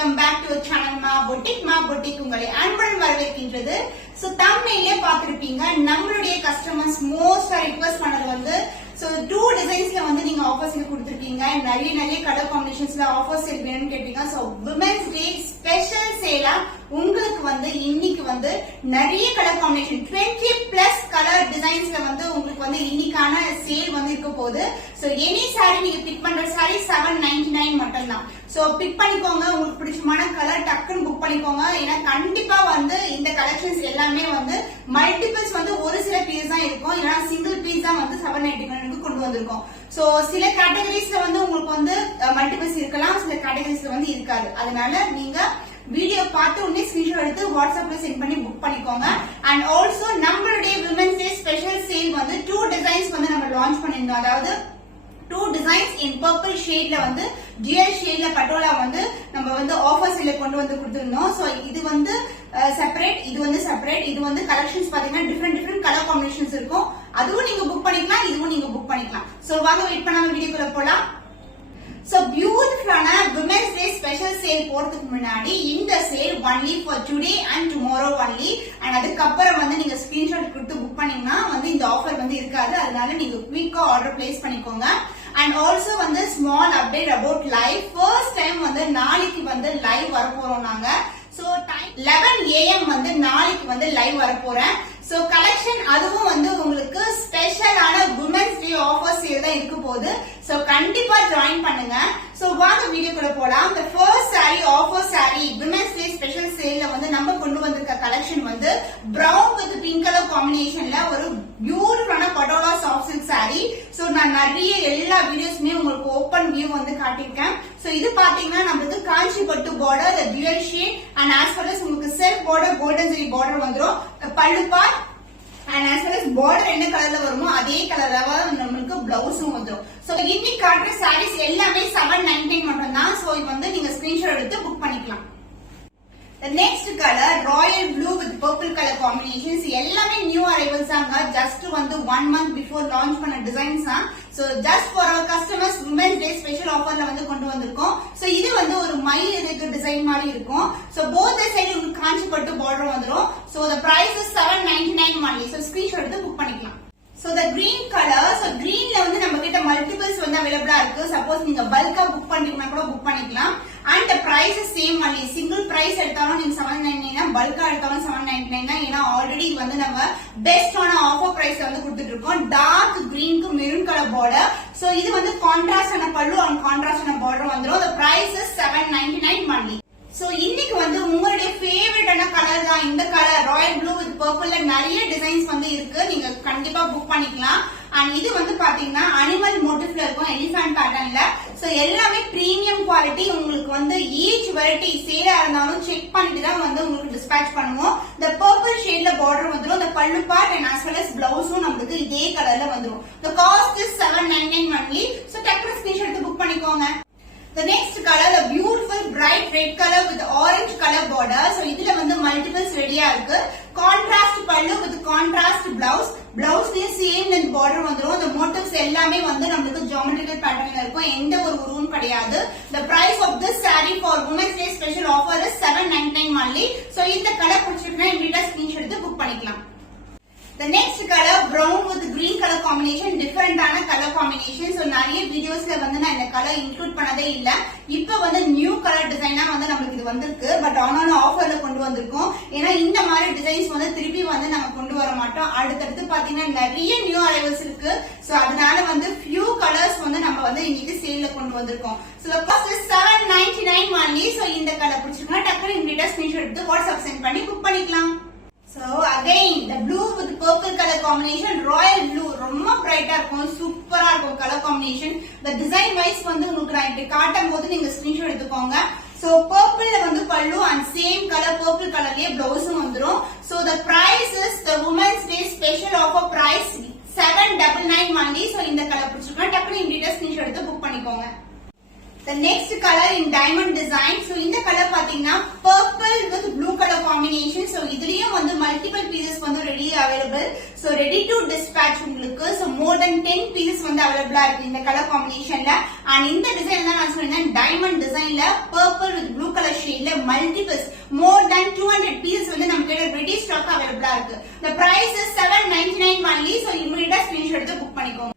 welcome back to our channel Ma Boutique உங்களை அன்புடன் வரவேற்கின்றது. So thumbnailலே பார்த்திருப்பீங்க நம்மளுடைய customers most request பண்ணது வந்து so two designsல வந்து நீங்க ஆஃபர்ஸ் கொடுத்திருக்கீங்க. நிறைய கலர் காம்பினேஷன்ஸ்ல ஆஃபர்ஸ் வேணும்னு கேட்டீங்க. So women's day special சேலா உங்களுக்கு வந்து இன்னைக்கு வந்து நிறைய கலர் காம்பினேஷன் 20+ கலர் டிசைன்ஸ்ல வந்து உங்களுக்கு வந்து இன்னைக்கான சேல் வந்து இருக்க போகுது. சோ எனி சாரி நீங்க பிக் பண்ற சாரி 799 மட்டும் தான். சோ பிக் பண்ணிக்கோங்க, உங்களுக்கு பிடிச்சமான கலர் டக்குன்னு புக் பண்ணிக்கோங்க. ஏன்னா கண்டிப்பா வந்து இந்த கலெக்ஷன்ஸ் எல்லாமே வந்து மல்டிபிள்ஸ் வந்து ஒரு சில பீஸ் தான் இருக்கும். ஏன்னா சிங்கிள் பீஸ் தான் வந்து 799 கொண்டு வந்திருக்கோம். சோ சில கேட்டகரிஸ்ல வந்து உங்களுக்கு வந்து மல்டிபிள்ஸ் இருக்கலாம், சில கேட்டகரிஸ்ல வந்து இருக்காது. அதனால நீங்க வீடியோ பார்த்து உடனே ஸ்கிரீன்ஷாட் எடுத்து வாட்ஸ்அப்ல சென்ட் பண்ணி புக் பண்ணிக்கோங்க. அண்ட் ஆல்சோ நம்மளுடைய விமென்ஸ் டே ஸ்பெஷல் சேல் வந்து 2 டிசைன்ஸ் வந்து நம்ம லான்ச் பண்ணிருந்தோம். அதாவது 2 டிசைன்ஸ் இன் பர்பிள் ஷேட்ல வந்து டியூல் ஷேட்ல பட்டோலா வந்து நம்ம வந்து ஆஃபர் சேல்ல கொண்டு வந்து கொடுத்திருந்தோம். சோ இது வந்து செப்பரேட், இது வந்து செப்பரேட். இது வந்து கலெக்ஷன்ஸ் பாத்தீங்கன்னா டிஃபரெண்ட் கலர் காம்பினேஷன்ஸ் இருக்கும். அதுவும் நீங்க புக் பண்ணிக்கலாம், இதுவும் நீங்க புக் பண்ணிக்கலாம். சோ வாங்க வெயிட் பண்ணாம வீடியோக்குள்ள போலாம். So beautiful women's day special sale போறதுக்கு முன்னாடி இந்த sale only for today and tomorrow only. and அதுக்கு அப்புறம் வந்து நீங்க ஸ்கிரீன்ஷாட் கொடுத்து புக் பண்ணீங்கன்னா வந்து இந்த ஆஃபர் வந்து இருக்காது. அதனால நீங்க குயிக்கா ஆர்டர் பிளேஸ் பண்ணிக்கோங்க. and also வந்து small update about live. first time வந்து நாளைக்கு வந்து லைவ் வர போறோம் நாங்க. so time 11 AM வந்து நாளைக்கு வந்து லைவ் வர போறேன். சோ கலெக்ஷன் அதுவும் வந்து உங்களுக்கு ஸ்பெஷலான விமென்ஸ் டே ஆஃபர் சேல் தான் இருக்க போகுது. சோ கண்டிப்பா ஜாயின் பண்ணுங்க. சோ வாங்க வீடியோக்குள்ள போலாம். the first saree offer saree women's day special சேல்ல வந்து நம்ம கொண்டு வந்திருக்க கலெக்ஷன் வந்து பிரவுன் வித் பிங்க் கலர் காம்பினேஷன்ல ஒரு பியூட்டிஃபுல்லான patola soft silk saree. So நான் நிறைய எல்லா வீடியோஸ்மே உங்களுக்கு ஓபன் வியூ வந்து காட்டியிருக்கேன். சோ இது பாத்தீங்கன்னா நமக்கு காஞ்சி பட்டு border, the dual shade and as well as உங்களுக்கு self border golden zari border வந்துரும். பல்லு part and as well as border என்ன கலர்ல வருமோ அதே கலர்ல நமக்கு பிளவுஸும் வந்துரும். சோ இன்னைக்கு காட்டுற sarees எல்லாமே 799 மட்டும் தான். சோ இது வந்து நீங்க ஸ்கிரீன்ஷாட் எடுத்து புக் பண்ணிக்கலாம். The next color royal blue with purple color combinations எல்லாமே நியூ அரைவல்ஸ் ஆங்க. ஜஸ்ட் வந்து 1 month before launch பண்ண டிசைன்ஸ் தான். So just for our customers women's day special offerல வந்து கொண்டு வந்திருக்கோம். So இது வந்து ஒரு மயில் இறகு டிசைன் மாதிரி இருக்கும். So both the side உங்களுக்கு காஞ்சி பட்டு border வந்துரும். So the price is 799 only. So screenshot எடுத்து புக் பண்ணிக்கலாம். So the green color, so greenல வந்து நம்ம கிட்ட மல்டிபிள்ஸ் வந்து அவைலபிளா இருக்கு. சப்போஸ் நீங்க பல்கா புக் பண்றீங்கன்னா கூட புக் பண்ணிக்கலாம். and the price is same only. single price எடுத்தாலும் நீங்க 799 பல்கா எடுத்தாலும் 799. ஏன்னா ஆல்ரெடி வந்து நம்ம பெஸ்டான ஆஃபர் பிரைஸ் வந்து கொடுத்துட்டு இருக்கோம். டார்க் கிரீனுக்கு மெரூன் கலர் பார்டர். சோ இது வந்து கான்ட்ராஸ்ட் ஆன பல்லு அண்ட் கான்ட்ராஸ்ட் ஆன பார்டர் வந்துரும். the price is 799 only. So இன்னைக்கு வந்து உங்களுடைய ஃபேவரட்டான கலர் தான் இந்த கலர் ராயல் ப்ளூ வித் பர்பிள்ல நிறைய டிசைன்ஸ் வந்து இருக்கு. நீங்க கண்டிப்பா புக் பண்ணிக்கலாம். அண்ட் இது வந்து பாத்தீங்கன்னா அனிமல் மோட்டிவ்ல இருக்கும், எலிஃபண்ட் பேட்டர்ன்ல. சோ எல்லாமே பிரீமியம் குவாலிட்டி. உங்களுக்கு வந்து ஈச் வெரைட்டி சேலா இருந்தாலும் செக் பண்ணிட்டு தான் வந்து உங்களுக்கு டிஸ்பேட்ச் பண்ணுவோம். இந்த பர்பிள் ஷேட்ல பார்டர் வந்துரும். இந்த பல்லு part and as well as பிளவுஸும் நமக்கு இதே கலர்ல வந்துரும். the cost is 799 only. So டக்குனு ஸ்கிரீன்ஷாட் எடுத்து புக் பண்ணிக்கோங்க. The next color, the beautiful bright red color with orange color border. So இதுல வந்து மல்டிபிள்ஸ் ரெடியா இருக்கு. கான்ட்ராஸ்ட் பல்லு with contrast blouse. பிளவுஸ்லயும் சேம் லென்த் பார்டர் வந்துரும். the motifs எல்லாமே வந்து நமக்கு geometrical patternல இருக்கும். எந்த ஒரு உருவும் கிடையாது. the price of this saree for women's day special offer is 799 only. So இந்த கலர் பிடிச்சிருக்குன்னா இமிடியேட்டா ஸ்கிரீன்ஷாட் எடுத்து புக் பண்ணிக்கலாம். The next color brown with green color combination, different ஆன கலர் காம்பினேஷன். சோ நிறைய வீடியோஸ்ல வந்து நான் இந்த கலர் இன்க்ளூட் பண்ணதே இல்ல. இப்போ வந்து நியூ கலர் டிசைனா வந்து நமக்கு இது வந்திருக்கு. பட் ஆனாலும் ஆஃபர்ல கொண்டு வந்திருக்கோம். ஏன்னா இந்த மாதிரி டிசைன்ஸ் வந்து திருப்பி வந்து நம்ம கொண்டு வர மாட்டோம். அடுத்தடுத்து பாத்தீங்கன்னா நிறைய நியூ அரைவல்ஸ் இருக்கு. சோ அதனால வந்து few கலர்ஸ் வந்து நம்ம வந்து இன்னைக்கு சேல்ல கொண்டு வந்திருக்கோம். So the cost is 799 only. So இந்த கலர் பிடிச்சிருக்கா டக்குனு இமிடியேட்டா ஸ்கிரீன்ஷாட் எடுத்து வாட்ஸ்அப் சென்ட் பண்ணி புக் பண்ணிக்கலாம். So again the blue with purple color combination, royal blue ரொம்ப பிரைட்டா இருக்கும், சூப்பரா இருக்கும் colour combination. the design wise வந்து உங்களுக்கு நான் இப்படி காட்டும் போது நீங்க ஸ்கிரீன்ஷாட் எடுத்துக்கோங்க. So purple வந்து பல்லு and same color purple colorலயே பிளவுஸும் வந்துரும். So the price is the women's day special offer price 799 only. So இந்த கலர் பிடிச்சிருக்கா டக்குனு இமிடியேட்டா ஸ்கிரீன்ஷாட் எடுத்து புக் பண்ணிக்கோங்க. The next color in diamond design. So இந்த கலர் பாத்தீங்கன்னா purple with blue color combination. So இதுலயும் வந்து multiple pieces வந்து ready available. So ready to dispatch உங்களுக்கு. So more than 10 pieces வந்து available இருக்கு இந்த color combinationல. And இந்த டிசைன் தான் நான் சொன்னேன் diamond designல purple with blue color shadeல multiples more than 200 pieces வந்து நமக்கு ready stock available இருக்கு. The price is 799 only. So immediate screenshot எடுத்து book பண்ணிக்கோங்க.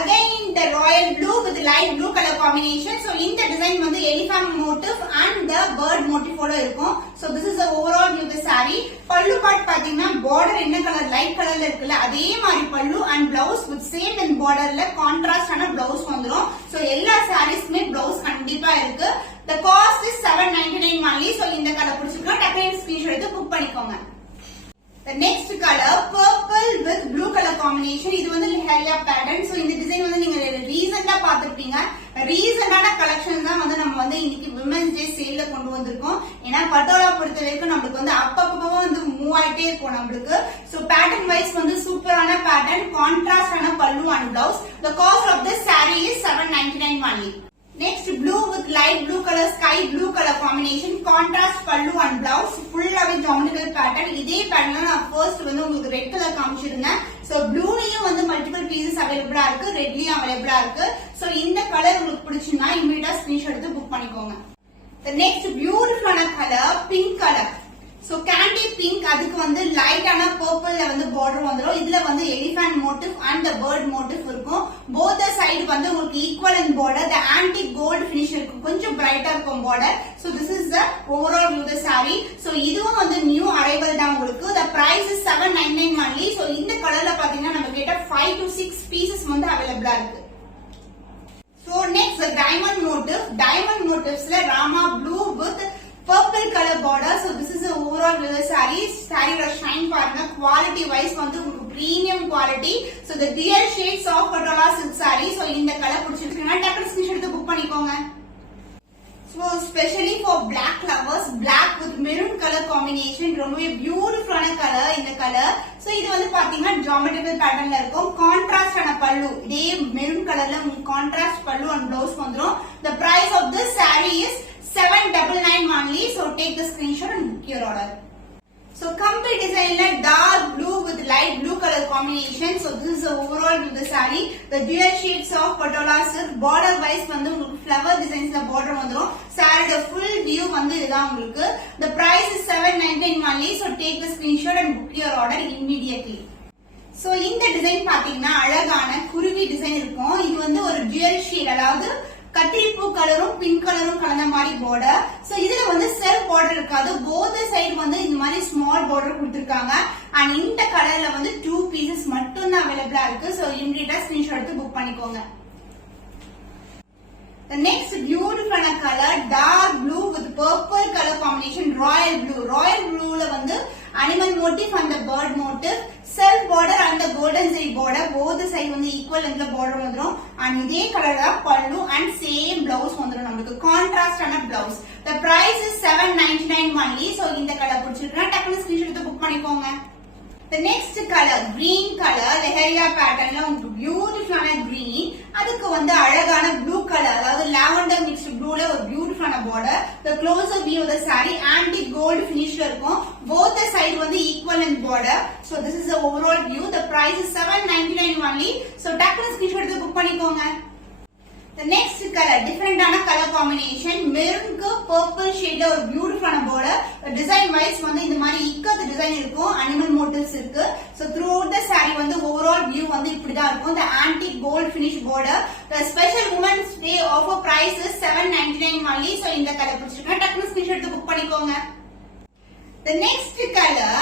Again the royal blue with light blue color combination. So in the design வந்து elephant motif and the bird motif ஓட இருக்கும். So this is the overall view of the saree. பல்லு part பாத்தீங்கன்னா border என்ன colour light கலர்ல இருக்குல்ல அதே மாதிரி பல்லு and blouse with same in borderல contrast ஆன blouse வந்துரும். So எல்லா sareesமே blouse கண்டிப்பா இருக்கு. The cost is 799 only. So இந்த கலர் பிடிச்சிருக்கா டக்குனு ஸ்கிரீன்ஷாட் எடுத்து புக் பண்ணிக்கோங்க. The next color purple with blue color combination. இது வந்து லெஹரியா pattern. So இந்த டிசைன் வந்து நீங்க ரீசன்ட்டா பாத்திருப்பீங்க. ரீசன்ட்டான கலெக்ஷன் தான் வந்து நம்ம வந்து இன்னைக்கு விமென்ஸ் டே சேல்ல கொண்டு வந்திருக்கோம். ஏன்னா பட்டோலா பொறுத்த வரைக்கும் நமக்கு வந்து அப்பப்போ வந்து மூவ் ஆயிட்டே இருக்கும் நம்மளுக்கு. So pattern wise வந்து சூப்பரான pattern, contrast ஆன பல்லு and blouse. The cost of this saree is 799 only. Next blue with light blue color sky blue color combination, contrast pallu and blouse, full of geometrical pattern. இதே pattern நான் first வந்து உங்களுக்கு red color காமிச்சிருந்தேன். So blue லயும் வந்து multiple pieces available இருக்கு, red லயும் available இருக்கு. So இந்த கலர் உங்களுக்கு பிடிச்சினா இமிடியேட்டா ஸ்கிரீன்ஷாட் எடுத்து புக் பண்ணிக்கோங்க. The next beautiful color pink color. So candy pink அதுக்கு வந்து லைட் ஆன பர்பிள்ல வந்து border வந்துரும். இதுல வந்து elephant motif and the bird motif இருக்கும். Both the side வந்து உங்களுக்கு equal in border. The antique gold finish இருக்கும். கொஞ்சம் brighter இருக்கும் border. So this is the overall view of the saree. So இதுவும் வந்து new arrival தான் உங்களுக்கு. The price is 799 only. So இந்த கலர்ல பாத்தீங்கன்னா நம்ம கிட்ட 5 to 6 pieces வந்து available இருக்கு. So next the diamond motif. Diamond motifsல Rama blue with purple color border. So this is the overall view of saree. Saree shine பாருங்க, quality wise வந்து உங்களுக்கு premium quality. So the dual shades of patola silk saree. So இந்த colour பிடிச்சிருக்குன்னா டக்குனு screenshot எடுத்து book பண்ணிக்கோங்க. So especially for black lovers, black with maroon color combination, ரொம்பவே பியூட்டிஃபுல்லான கலர் இந்த கலர். So இது வந்து பாத்தீங்கன்னா geometrical patternல இருக்கும். contrast ஆன பல்லு, இதே maroon கலர்ல contrast பல்லு and blouse வந்துரும். The price of this saree is 799 only. So take the screenshot and book your order. So complete design la dark blue with light blue color combination. So this is the overall view of the saree. The dual shades of patola silk. Border wise வந்து உங்களுக்கு flower designs la border வந்துரும். Saree the full view வந்து இதுதான் உங்களுக்கு. The price is 799 only. So take the screenshot and book your order immediately. So இந்த design பாத்தீங்கன்னா அழகான குருவி டிசைன் இருக்கும். இது வந்து ஒரு dual shade, அதாவது கத்திரிப்பூ கலரும் பிங்க் கலரும் கலந்த மாதிரி border. So இதுல வந்து செல்ஃப் border இருக்காது. both side வந்து இந்த மாதிரி small border கொடுத்திருக்காங்க. and இந்த கலர்ல வந்து 2 pieces மட்டும் தான் available இருக்கு. So இமிடியேட்டா ஸ்கிரீன்ஷாட் எடுத்து புக் பண்ணிக்கோங்க. The next beautiful color dark blue with purple color combination, royal blue. Royal blue la வந்து animal motif and the bird motif, self border and the golden zari border. Both the side வந்து equal length border வந்துரும். and இதே colour தான் பல்லு and same blouse வந்துரும் நமக்கு. contrast ஆன blouse. The price is 799 only. So இந்த colour பிடிச்சிருக்கா டக்குனு ஸ்கிரீன்ஷாட் எடுத்து புக் பண்ணிக்கோங்க. The next color green color leheriya பேட்டர்ன்ல உங்களுக்கு பியூட்டிஃபுல்லான green, அதுக்கு வந்து அழகான blue color, அதாவது lavender mixed blueல ஒரு பியூட்டிஃபுல்லான border. The closer view of the saree antique gold finishல இருக்கும். both the side வந்து equal in border. So this is the overall view. The price is 799 only. So டக்குனு screenshot எடுத்து book பண்ணிக்கோங்க. The next color different ஆன color combination, maroon க்கு purple shade ஒரு beautiful border. design wise வந்து இந்த மாதிரி இக்கத்து டிசைன் இருக்கும், animal motifs இருக்கு. So throughout the saree வந்து overall view வந்து இப்படி தான் இருக்கும். The antique gold finish border. The special women's day offer price is 799 only. So இந்த கலர் பிடிச்சிருக்கா டக்குனு ஸ்கிரீன்ஷாட் எடுத்து புக் பண்ணிக்கோங்க. The next color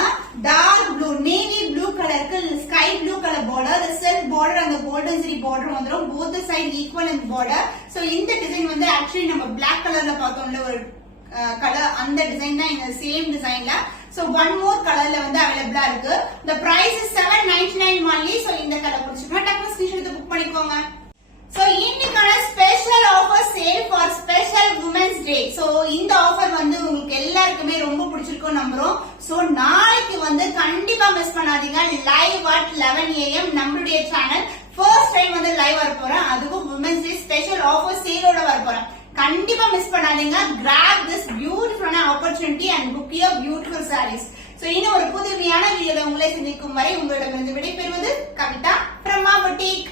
dark blue navy blue color க்கு sky blue color border. The self border and the golden zari border வந்துரும். both the side equal in border. So இந்த design வந்து actually நம்ம black colorல பார்த்தோம்ல ஒரு colour, அந்த design தான் இந்த சேம் டிசைன்ல. So one more colorல வந்து available இருக்கு. The price is 799 only. So இந்த கலர் பிடிச்சிருக்கா டக்குனு ஸ்கிரீன்ஷாட் எடுத்து புக் பண்ணிக்கோங்க. So இன்னைக்கான special offer sale for special women's day. So இந்த ஆஃபர் வந்து உங்களுக்கு எல்லாருக்குமே ரொம்ப பிடிச்சிருக்கும் நம்புறோம். சோ நாளைக்கு வந்து கண்டிப்பா மிஸ் பண்ணாதீங்க. லைவ் at 11 AM நம்மளுடைய சேனல் ஃபர்ஸ்ட் டைம் வந்து லைவ் வர போறேன். அதுவும் உமன்ஸ் டே ஸ்பெஷல் ஆஃபர் சேலோட வர போறேன். கண்டிப்பா மிஸ் பண்ணாதீங்க. கிராப் திஸ் பியூட்டிஃபுல்லான opportunity and book your beautiful saris. So இன்னும் ஒரு புதுமையான வீடியோல உங்களை சந்திக்கும் வரை உங்களிடமிருந்து விடைபெறுவது கவிதா from Ma Boutique.